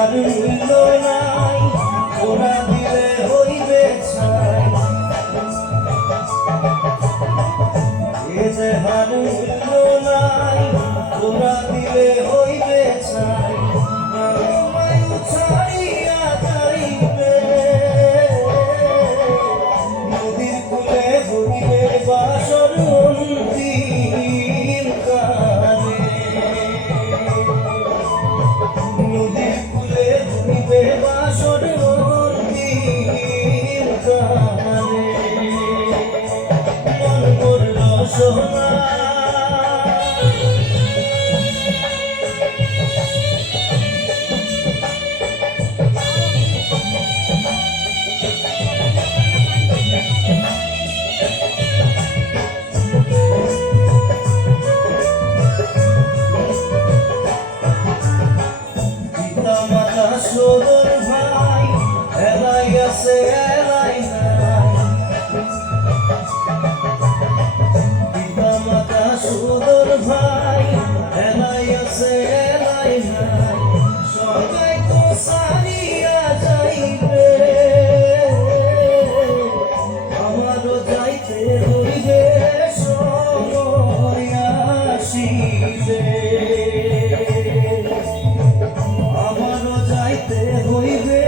আর মূল্য নাই, ওরা দিলে হইবে ছাই। এ দেহার মূল্য নাই, ওরা দিলে হইবে ছাই। প্রাণবায়ু ছাড়িয়া যাইবে, নদীর কূলে হইবে বাসর অন্তিম কালে। নদীর কূলে হইবে বাসর অন্তিম কালে। মন করল সোনা, সদর ভাই এলাই আছে এলাই নাই। পিতা মাতা সদর ভাই এলাই আছে এলাই নাই। সবাই তো সারিয়া যাইবে, আমারও যাইতে হইবে সময় আসিবে। হইবে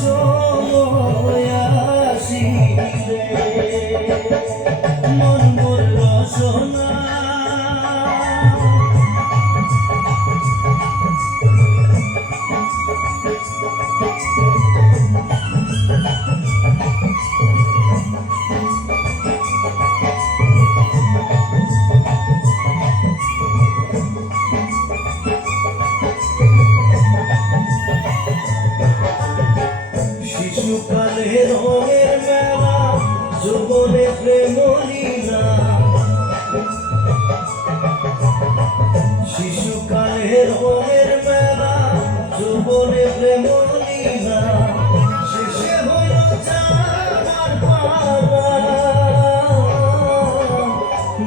সময় আসিবে, মন বলল সোনা। শিশুকালে রঙের মেলা, যৌবনে প্রেম লীলা। শিশুকালে রঙের মেলা, যৌবনে প্রেম লীলা। শেষে হইল যাবার পালা,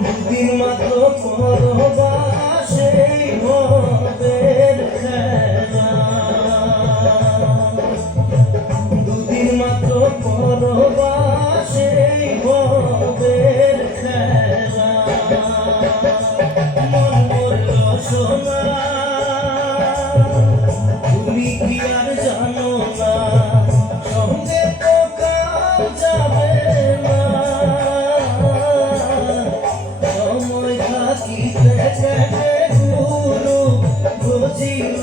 দুদিন মাত্র পরবাসে ভবের খেলা। মাত্র পরবাসে ভবের খেলা। মন বলল সোনা, তুমি কি আর জানো না, সঙ্গে তো কাল যাবে না। সময় থাকিতে কেটে গুরু বুঝিল